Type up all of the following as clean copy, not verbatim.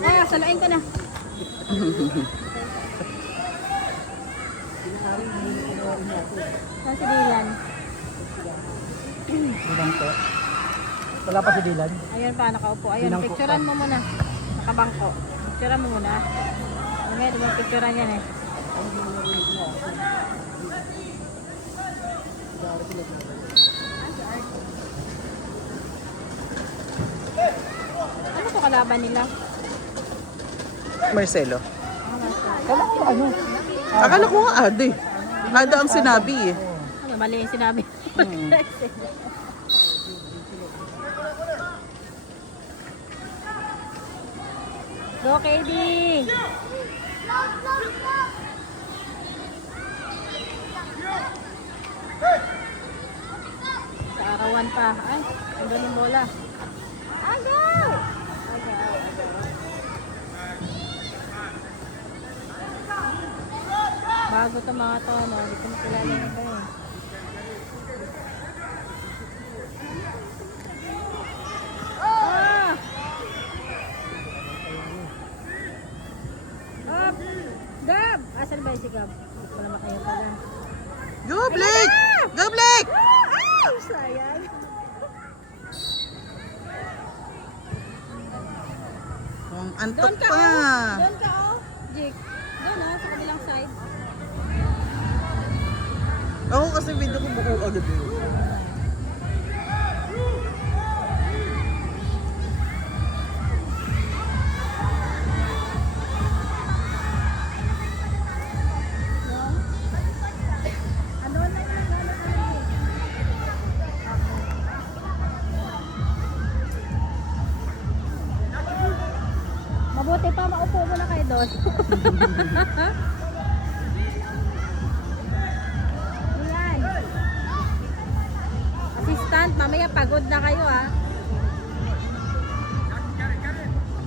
Ay, salain ko na. Saan si Dylan? Bilang po. Wala pa si Dylan. Ayun pa, nakaupo. Ayun, Binangko picturean pa. mo muna. Nakabangko. Picturean mo muna. Mamaya, di ba picturean yan eh. Ano to kalaban nila? Marcelo. Kala ko ano? Akala ko nga Ade. Ada ang sinabi eh. Ano, mali yung sinabi. Go, KD! Sa arawan pa. Ay, ang galing bola. Agaw! Bago to mga to, ano, hindi ko makilala na ba eh. Ah! Up! Gab! Asan ba yung si Gab? Wala makayo pala. Go Blake! Go Blake! Ay! Sayang! Ang antok Doon ka, pa. oh! Doon ka, oh! Jake! Doon, oh! Sa kabilang side. Ako kasi video ko buko agad eh. Ano na yun? Mabuti pa, maupo mo na kayo doon. Yan. Assistant, mamaya pagod na kayo ah.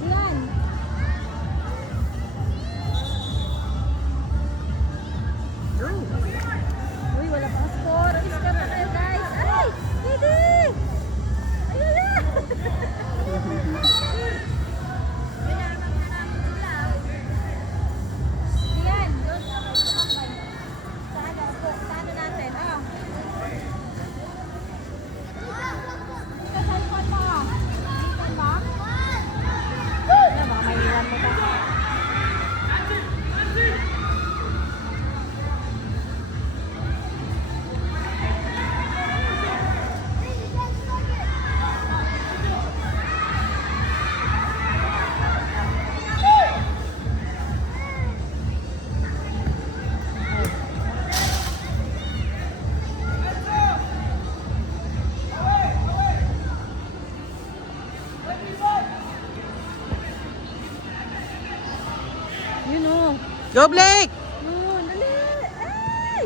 Yan. Go. Uy, wala pang score. Score na kayo guys. Ay! Hindi! Ayun na! Yan. Doon sa may tumakbay. Sa ano? Sa ano natin? Ah. Dito sa likod mo. Dito ba? Ano, baka mahilan mo pa. Yun o. Go Blake! Yun, dali. Ay!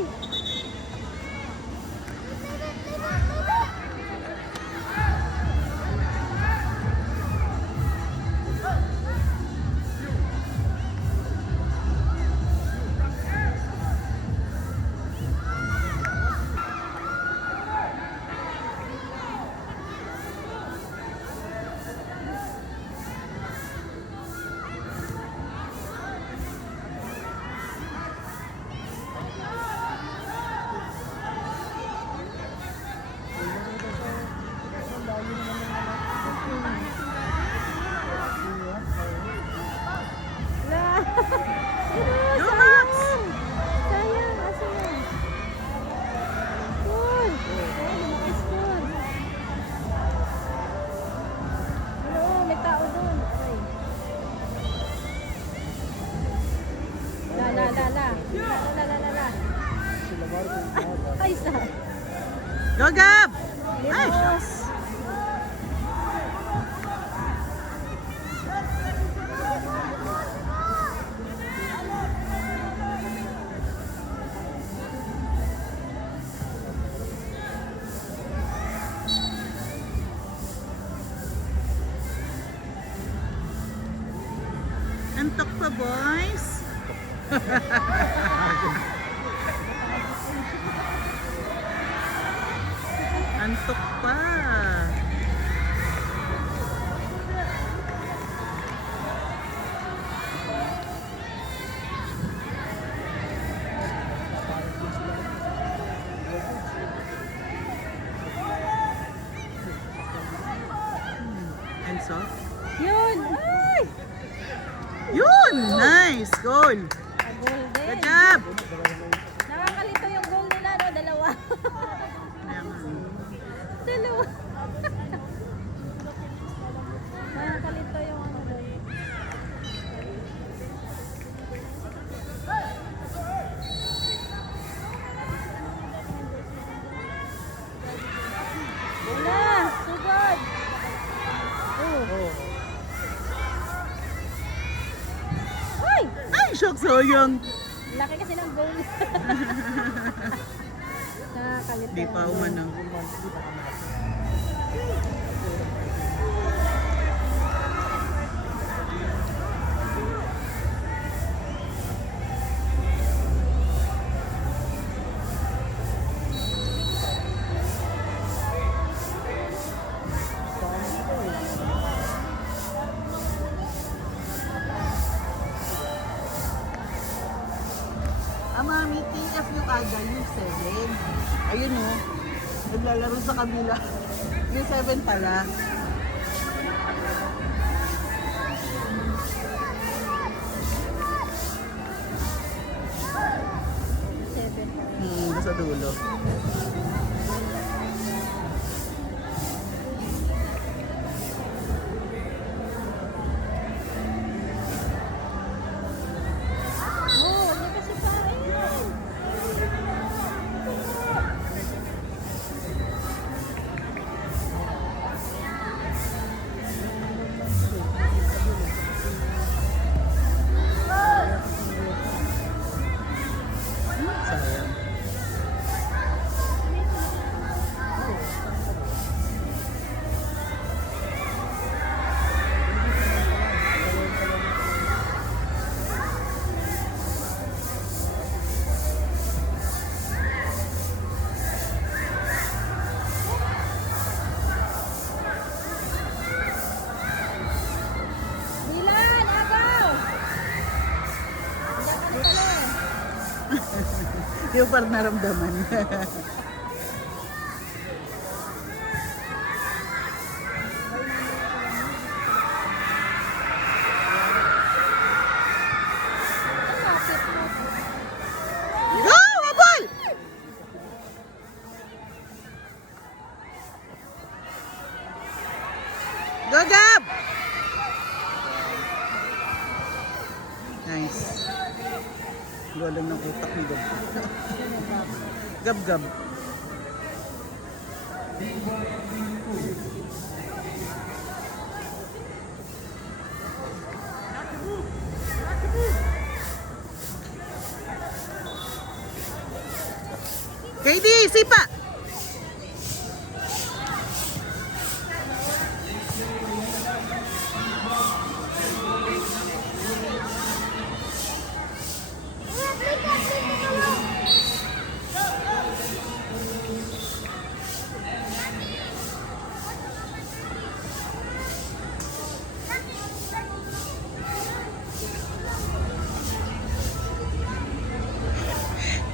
La. Go Max! Sayang, asa yan? Score! Ayun, maka-score. Ano, may tao doon. Aray. La. La. Ay, sa. Go Gab! Ay! Limos. Antok pa boys? Antok pa. Nice, oh. Yun! Ay! Yun! Nice! Goal! Golden. Good job! Nakakalito yung goal nila, no? Dalawa. Ayan. Dalawa. Nakakalito yung ano doon. Wala! Sugod! Oo. Ay! Ay, shock sayang! Laki kasi ng goal. Nakakalito. Di pa umano. Mami, TF yung aga, yung 7. Ayun o. Naglalaro sa kabila. Yung 7 pala. Seven. Sa dulo. Oh, hindi kasi pa. Ayun. Sayang. Dilan, agaw! Diyan ka na pala eh. Yung parang naramdaman. Ang lapit mo. Go! Habol! Go, Gab! Nice. Galing ng utak ni Gab. Gab, Gab. KD, sipa!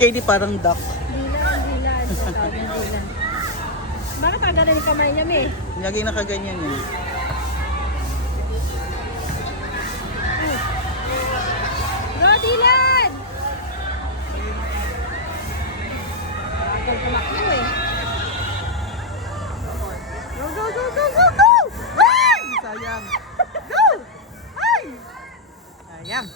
KD parang duck. Dilan, dilan. Tawag niya dilan. Bakit nakagana yung kamay niya, me? Lagi nakaganyan yun. Go, Dilan! Agad tumakbo eh. Go, go, go, go, go, go! Ay! Sayang. Go! Ay! Sayang.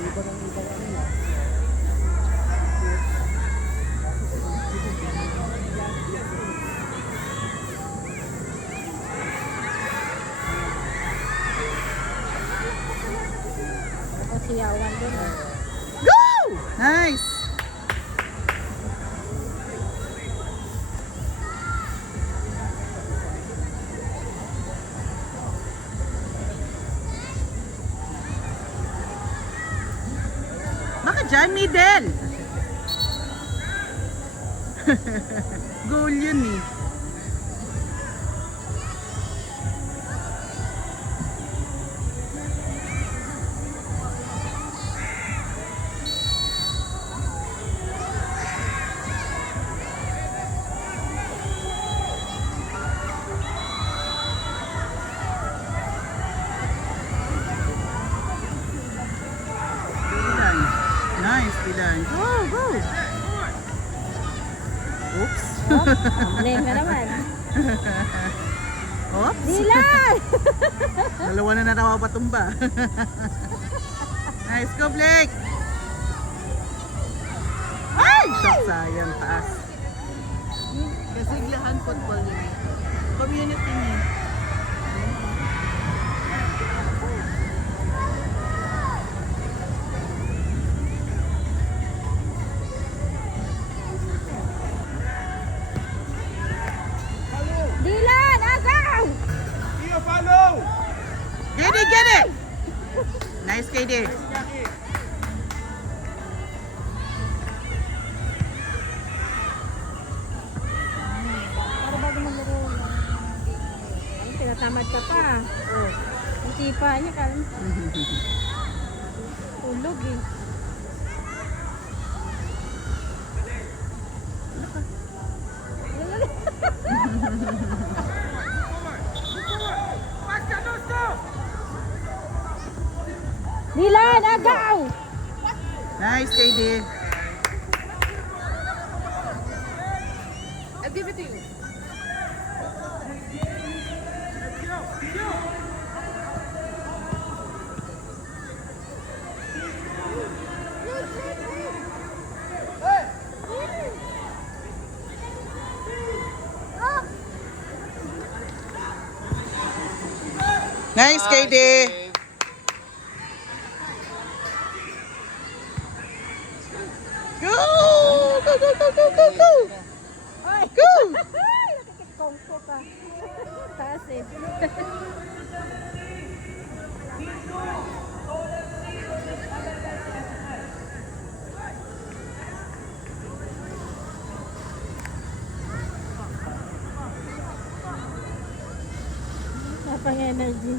Iba ng iba kanina. Siyawan din eh. Go! Nice! Dyan, middle! Goal yun eh. Dylan. Nice, Dylan. Go, go! Oops. Blame ka naman. Oops. Dilan! Dalawa na napapatumba. Nice, go Blake! Ay! Shock, sayang, taas. Kasi Glahan football yun. Community niya. Dilan! Agaw! Get it! Nice, KD. Para bago maglaro. Ay, tinatamad ka pa. Oh. Ang tipa niya, kalam. Tulog eh. Dilan! Agaw! Nice, KD. Nice, KD. Go! Go, go, go, go, go, go! Ay! Go! Nakikikongko ka. Taas eh. Napang energy.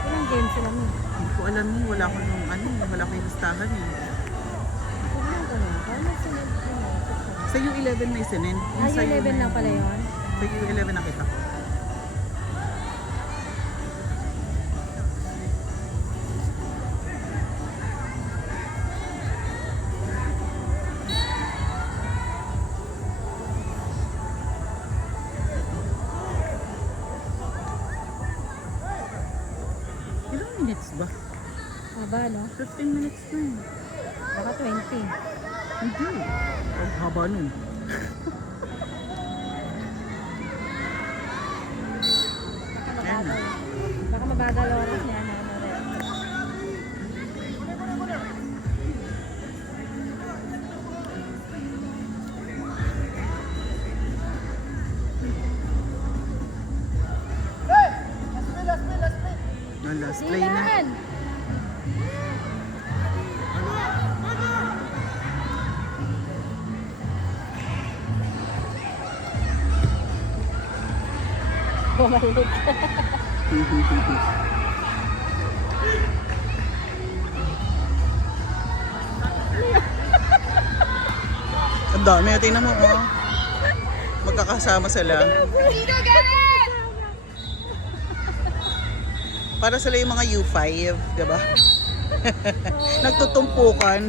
Ilang games sila mo? Hindi ko alam yun. Wala ko nung ano. Wala ko yung listahan eh. Tignan ko na. Paano sunod ko na? Sa U11 may sinin. Ah, Sa yung 11 lang pala yun? Sa U11 nakita ko. Ilang minutes ba? Haba, no? 15 minutes na eh. Baka 20. Hindi. Ang haba nun. Ayan na. Baka mabagal oras niya na ano rin. No, last play na. Dilan! Bumalik. Ang dami. Tingnan mo, oh. Magkakasama sila. Para sila yung mga U5, diba? Nagtutumpukan.